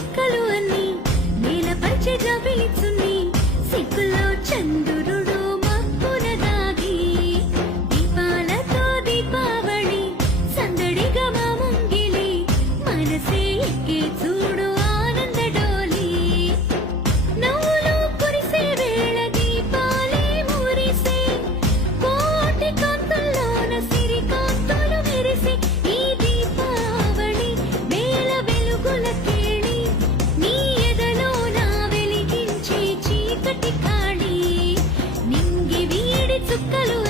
చుక్కలు అన్ని నేలపై చెగా పిలుచుని సిగ్గులో చంద్రుడు calor.